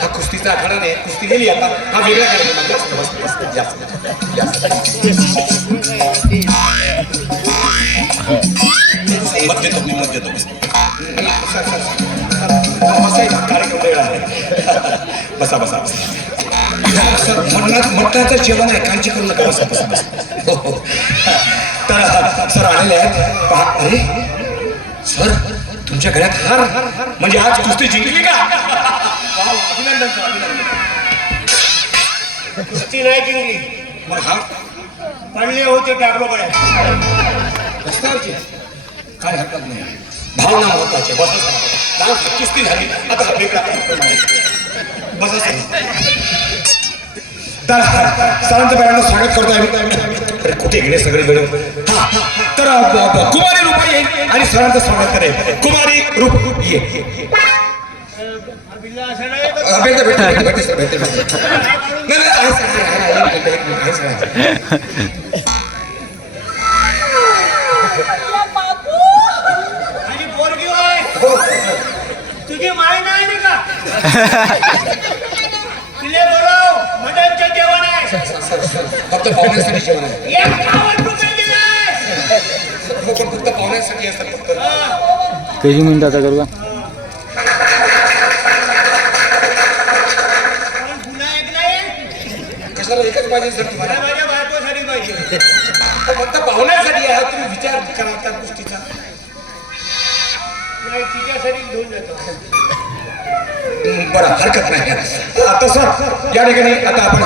हा कुस्तीचा आखाडा नाही, कुस्ती गेली आता, हा वेगळा कार्यक्रम आहे. मत देतो मी, मत देतो. कार्यक्रम वेगळा आहे. बसा बसा बसा. सर मटणाचं जेवण आहे, काळजी करू नका. बसा बसा बसा. हो हो. तर सर आलेले आहेत. पहा. अरे सर, तुमच्या घरात हार म्हणजे आज कुस्ती जिंकली का? अभिनंदन सर, अभिनंदन. कुस्ती नाही जिंकली, मग हा पडले होते डागोबाळे रस्त्यावरची काय हरकत नाही. भावना महत्वाची. बसा सर. कुस्ती झाली, आता हा वेगळा कार्यक्रम आहे. बसा सर. तर सरांचं पहिल्यांदा स्वागत करतोय. अरे कुठे गेले सगळे मिळून? हा तर कुमारी रूपा येईल आणि सरांचं स्वागत करेल. कुमारी रूप ये. भेटते सर, भेटते. तुझी माय नाही का? तिले बोलाव, मटनचं जेवण आहे. फक्त पाहुण्यासाठी जेवण आहे. 51 रुपये दिले. पण फक्त पाहुण्यासाठी असतात. फक्त कशी मिनिटाचा करू का? पुन्हा एक नाही, कशाला एकच पाहिजे सर तुम्हाला? माझ्या बायकोसाठी पाहिजे. फक्त पाहुण्यासाठी आहे. तुम्ही विचार करा त्या गोष्टीचा. नाही, तिच्यासाठी घेऊन जातो. बरं, हरकत नाही. आता सर या ठिकाणी आता आपण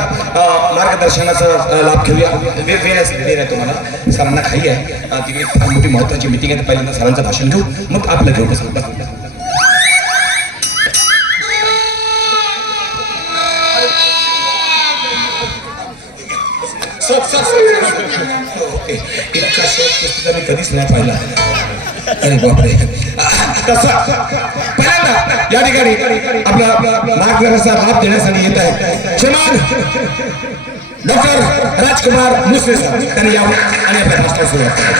मार्गदर्शनाचा लाभ घेऊया. वेळ आहे तुम्हाला. सरांना घाई आहे. तिकडे फार मोठी महत्वाची मिटिंग आहे. पहिल्यांदा सरांचं भाषण घेऊ, मग आपलं घेऊ. कसं इतका शोध पुस्तका मी कधीच नाही पाहिला. अरे बापरे. तसा पहिल्यांदा या ठिकाणी आपल्या मार्गदर्शनाचा लाभ देण्यासाठी येत आहे श्रीमान डॉक्टर राजकुमार मुसळे सर. त्यांनी यावं आणि आपल्या भाषणाला सुरुवात करावी.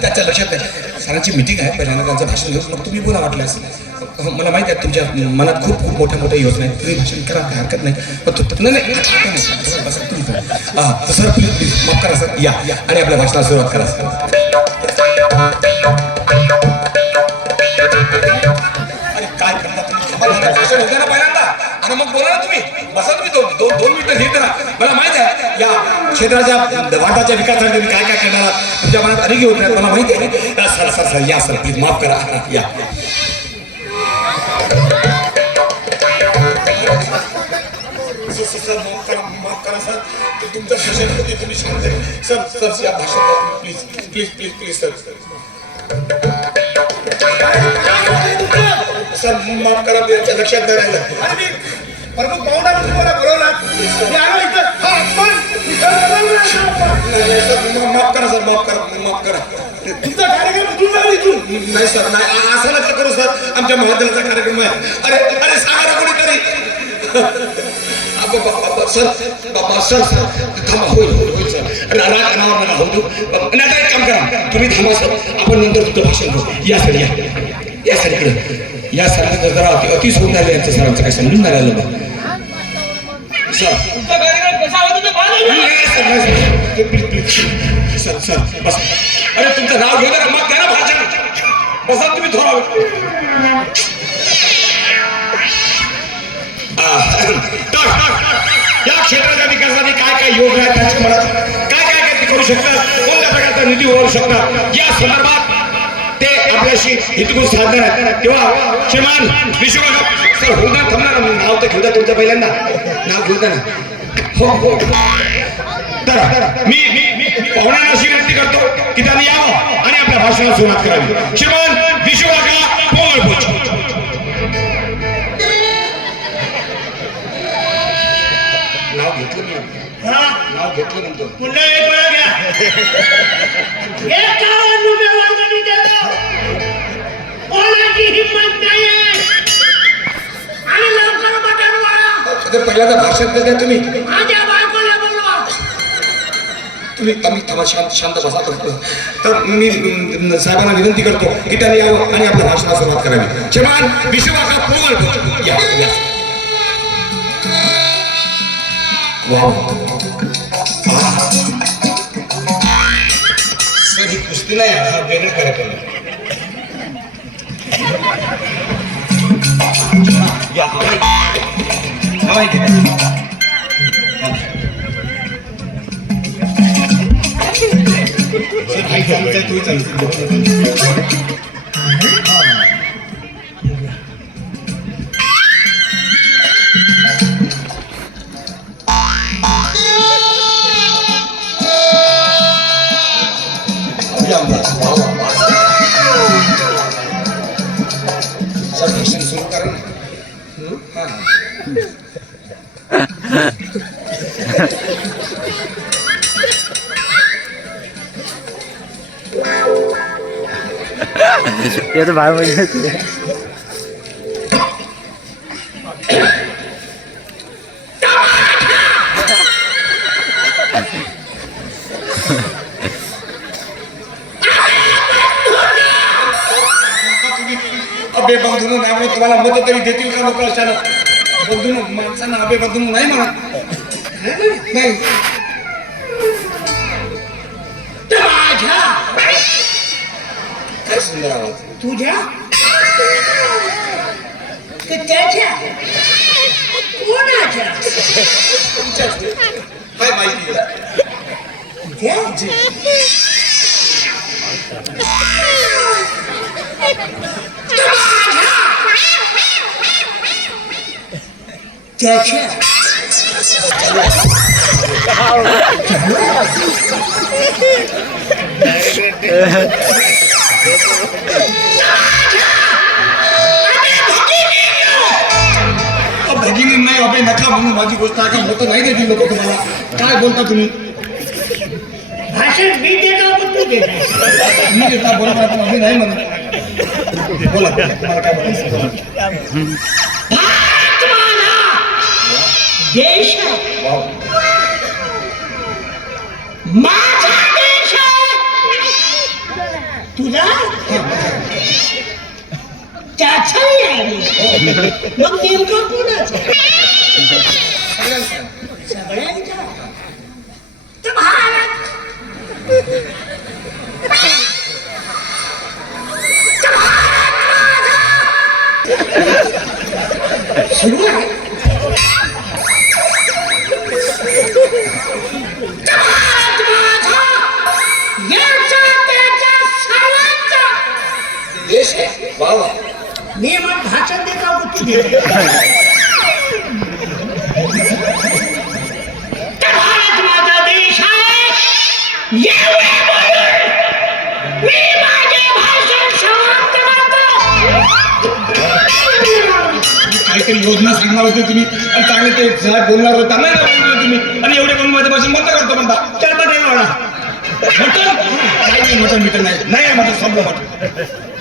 त्याच्या लक्षात नाही. सरांची मिटिंग आहे. पहिल्यांदा त्यांचं भाषण घेऊ, मग तुम्ही बोला वाटल्यास. मला माहिती आहे तुमच्या मनात खूप खूप मोठ्या मोठ्या योजना आहेत. तुम्ही भाषण करा, काय हरकत नाही. पण नाही सर, प्लीज प्लीज माफ करा सर. या आणि आपल्या भाषणाला सुरुवात करा सर. अरे काय करता तुम्ही? भाषण होतं ना पहिल्यांदा आणि मग बोला ना तुम्ही. बसा तुम्ही. दोन मिनिटं घेत ना. मला माहिती आहे या क्षेत्राच्या वाटाच्या विकासासाठी तुम्ही काय काय करणार. तुमच्या मनात अनेक योजना आहेत. मला माहिती आहे. सर सर सर या सर, प्लीज माफ करा. या सर, माफ करा सर. तुमचं भाषण होते, तुम्ही शांत आहे. सर सर या भाषण please please please please sir. Sir माफ करा, त्याच्या लक्षात नाही राहिलं. प्रमुख पाहुणा तुम्हाला बोलवला. मी आलो इथं. हा अपमान. माफ करा सर, माफ करा, माफ करा. तुमचा कार्यक्रम उठून जाईल इथून. नाही सर, नाही असं नका करू सर. आमच्या महादेवाचा कार्यक्रम आहे. अरे अरे सांगा ना कोणीतरी. सर बाबा सर सर थांबा. होईल होईल सर. राग अनावर नका होऊ देऊ. नाही एक काम करा, तुम्ही थांबा सर. आपण नंतर तुमचं भाषण करू. या सर, या या सर इकडे या. सरांचं जरा अति सोडून राहिलं. यांचं सरांचं काय समजून नाही राहिलं बा सर. तुमचा कार्यक्रम कसा होता ते पाहिलं. प्लीज प्लीज सर सर बस. अरे तुमचं नाव घेऊ नका, मग द्या ना भाषण. बसा तुम्ही थोडा वेळ. या क्षेत्राच्या विकासासाठी काय काय योजना आहेत, त्याच्या मनात काय काय काय करू शकतात, कोणत्या प्रकारचा निधी होऊ शकतात, या संदर्भात ते आपल्याशी हितगुज साधणार आहेत. तेव्हा श्रीमान विश्वनाथ सर होणार. थांबणार. नाव तर घेऊ द्या तुमचं. पहिल्यांदा नाव घेऊ द्या ना. हो हो. तर मी पाहुण्यांना अशी विनंती करतो की त्यांनी यावं आणि आपल्या भाषणाला सुरुवात करावी. श्रीमान विश्वनाथ पोंगळपूर. नाव घेतलं मी. नाव घेतलं नंतर पुन्हा एक वेळा घ्या. 51 रुपये वर्गणी देतो. कोणाची हिंमत नाहीये. आणि लवकर मटण वाढा. ते पहिल्यांदा भाषण तर द्या तुम्ही माझ्या बायकोला बोलवा. तुम्ही थांबा शांत बसा तर मी साहेबांना विनंती करतो की त्यांनी यावं आणि आपल्या भाषणाला सुरुवात करावी. श्रीमान विश्ववाका पूर्ण या सर ही कुस्ती नाही हा वेगळा कार्यक्रम आहे. या माहिती सुरू करा ये तो बाहेर म्हणजे अबे बंधू नाही तुम्हाला मदत तरी देतील का लोक अचानक बंधू माणसांना अबे बंधू नाही म्हणत नाही काय सुंदर आवाज तुझ्या की त्याच्या कोणाच्या काय माहिती तुझ्या त्याच्या भगिनी नाही अबे नका म्हणून माझी गोष्ट आहे लोक नाही देतील लोक तुम्हाला काय बोलता तुम्ही भाषण मी देतो पण तू देतो. मी देता बरोबर आपण अभि नाही म्हणत बोला तुम्हाला काय बोलायचं बोला. भारत माझा देश आहे. वाव. माझा देश आहे. तुला त्याचाही आहे. मग नेमकं कोणाचं सगळ्यांचा तर भारत सुरू आहे. भारत माझा याचा त्याचा सर्वांचा देश आहे वाव. मी मग भाषण देता तू देते. भारत माझा देश आहे एवढे बोलून मी माझे भाषण समाप्त करतो. काहीतरी योजना सांगणार होते तुम्ही आणि चांगले ते साहेब बोलणार होता नाही ना बोलले तुम्ही आणि एवढे बोलून माझ्या भाषण बंद करतो म्हणता चल मटन वाढा मटन नाही मटन नाही मटन संपलं मटन